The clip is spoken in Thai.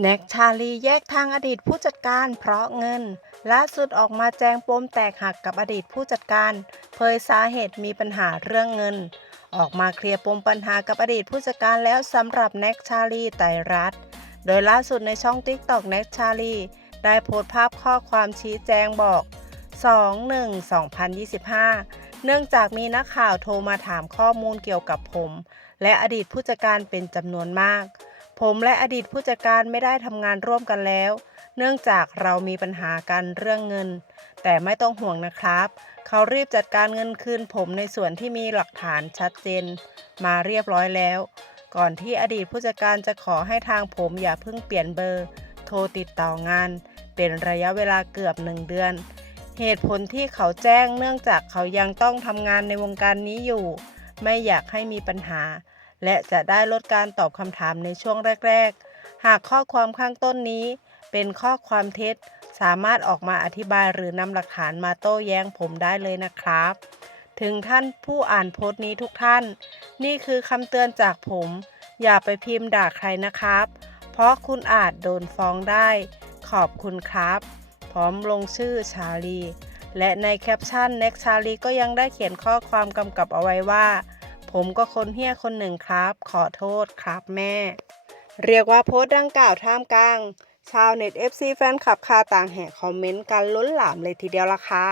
แน็กชาลีแยกทางอดีตผู้จัดการเพราะเงินล่าสุดออกมาแจงปมแตกหักกับอดีตผู้จัดการ เผยสาเหตุมีปัญหาเรื่องเงิน ออกมาเคลียร์ปมปัญหากับอดีตผู้จัดการแล้วสำหรับแน็กชาลีไตรัตโดยล่าสุดในช่องติ๊กตอกแน็กชาลีได้โพสต์ภาพข้อความชี้แจงบอก 21-2025 เนื่องจากมีนักข่าวโทรมาถามข้อมูลเกี่ยวกับผม และอดีตผู้จัดการเป็นจำนวนมาก ผมและอดีตผู้จัดการไม่ได้ทำงานร่วมกันแล้ว เนื่องจากเรามีปัญหากันเรื่องเงิน แต่ไม่ต้องห่วงนะครับ เขารีบจัดการเงินคืนผมในส่วนที่มีหลักฐานชัดเจน มาเรียบร้อยแล้ว ก่อนที่อดีตผู้จัดการจะขอให้ทางผมอย่าเพิ่งเปลี่ยนเบอร์ โทรติดต่องาน เป็นระยะเวลาเกือบหนึ่งเดือน เหตุผลที่เขาแจ้งเนื่องจากเขายังต้องทำงานในวงการนี้อยู่ ไม่อยากให้มีปัญหา และจะได้ลดการตอบคำถามในช่วงแรก ๆ หากข้อความข้างต้นนี้ เป็นข้อความเท็จ สามารถออกมาอธิบายหรือนำหลักฐานมาโต้แย้งผมได้เลยนะครับ ถึงท่านผู้อ่านโพสต์นี้ทุกท่าน นี่คือคำเตือนจากผม อย่าไปพิมพ์ด่าใครนะครับ เพราะคุณอาจโดนฟ้องได้ ขอบคุณครับ พร้อมลงชื่อชาลีและในแคปชั่นเน็กชาลีก็ยังได้เขียนข้อความกำกับเอาไว้ว่า ผมก็คนเฮี้ยคนหนึ่งครับ ขอโทษครับแม่ เรียกว่าโพสต์ดังกล่าวท่ามกลาง ชาวเน็ต FC แฟนคลับคาต่างแห่คอมเมนต์กันล้นหลามเลยทีเดียวละค่ะ